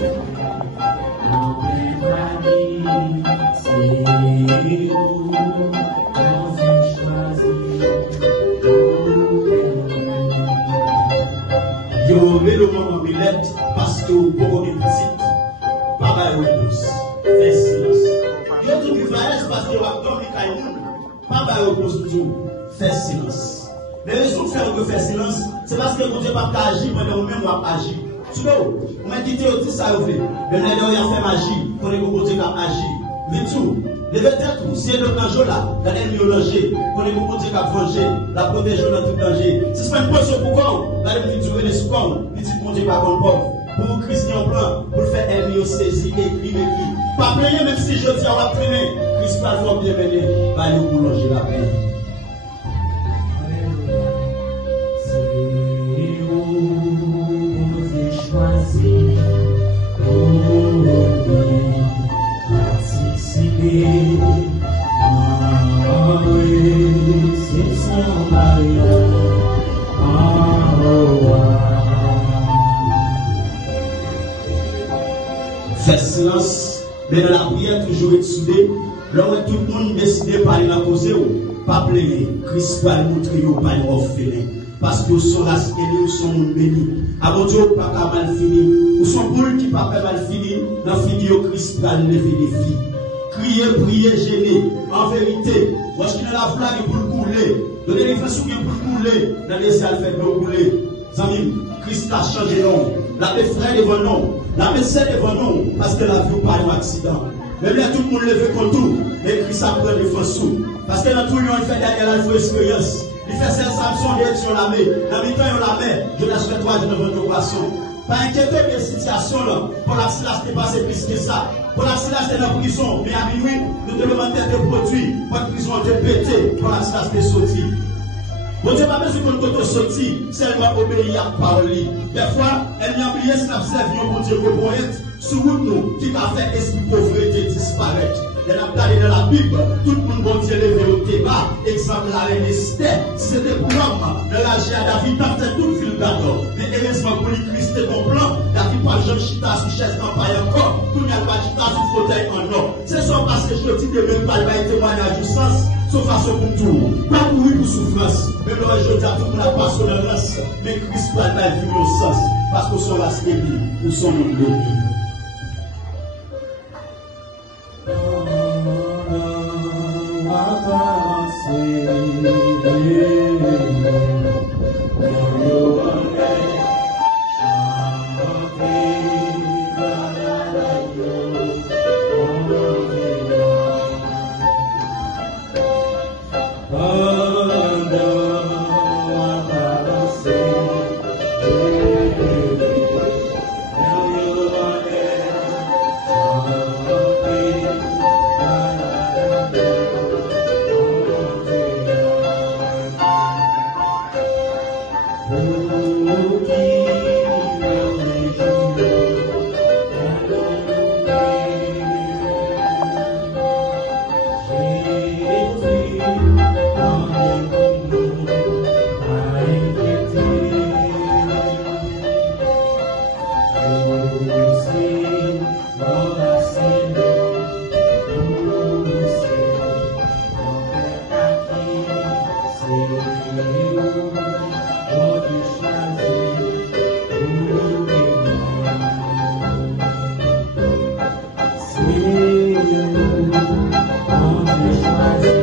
Yo, mais le moment Millette, parce que vous pouvez petite, pas mal repose. Fais silence. Yo, tout qui voyage parce que vous avez dormi caillou, pas mal repose tout. Fais silence. Mais raison de faire silence, c'est parce que vous n'avez pas agir pendant que vous-même vous agir. Tu vois, vous m'avez dit que ça vous fait. Mais vous n'avez rien fait magie, pour que vous n'avez pas agir. Mais tout. Les têtes, si elle est dans le là, dans l'ennemi au danger, pour les beaucoup de venger, la protéger dans tout danger. Si ce n'est pas une position pour quand, la vie du venez sous quand, il dit mon Dieu pas comme pauvre. Pour Christ en plan, pour faire ennemi au saisi, écrit. Pas plaigner, même si je dis à votre traîner, Christ pas le bien mené, va nous prolonger la paix. C'est où vous choisi pour participer. Ah oui, c'est son mariage. Fais silence, mais dans la prière toujours être soudé. Là où tout le monde décide de parler dans la cause, pas plaider. Christ va montrer au pas orphelin. Parce que sont la ou sont monde béni. Avant Dieu, pas mal fini. Ou son boule qui pas mal fini. Dans la vidéo, Christ va lever des filles. Crier, prier, gêner. En vérité, moi je suis dans la flamme pour le couler. Donner les façons pour le couler. Dans les salles, fait le couler. Amis, Christ a changé nom. La paix frère devant nous. La médecine devant nous. Parce que la vie pas un accident. Mais bien tout le monde levé contre tout. Mais Christ a pris le sous. Parce que dans tout le monde, il fait derrière la expérience. Il fait cette sanction sur la main. Dans le temps, il la main. Je laisse faire 3 jours de votre occupation. Pas inquiéter des situations là. Pour la silence, n'est passé plus que ça. Pour la silence, c'est dans la prison. Mais à minuit, nous devons mettre des produits. Votre prison est pété. Pour la silence, c'est sorti. Bon Dieu, pas besoin de nous sortir, seulement obéir à la parole. Des fois, elle y a oublié ce qu'on servi au Dieu pour être sur nous qui va faire esprit pauvreté disparaître. Elle a regardé dans la Bible, tout le monde va Dieu levé au débat, exemple la reine Esther, c'était pour l'homme, dans la GA David, dans fait tout le fil d'ador. Mais heureusement pour lui, Christ est ton plan, David pas Jean Chita sur chaise campagne encore, tout n'y a pas Chita sur fauteuil en or. C'est ça parce que je dis que même pas le témoignage du sens. Sauf façon pour tout, pas pour lui pour souffrance. Mais là, je dis à tout le monde, pas sur la race, mais Christ va pas vivre au sens, parce qu'on sont la stérile, ou sont nous bénis. See you on the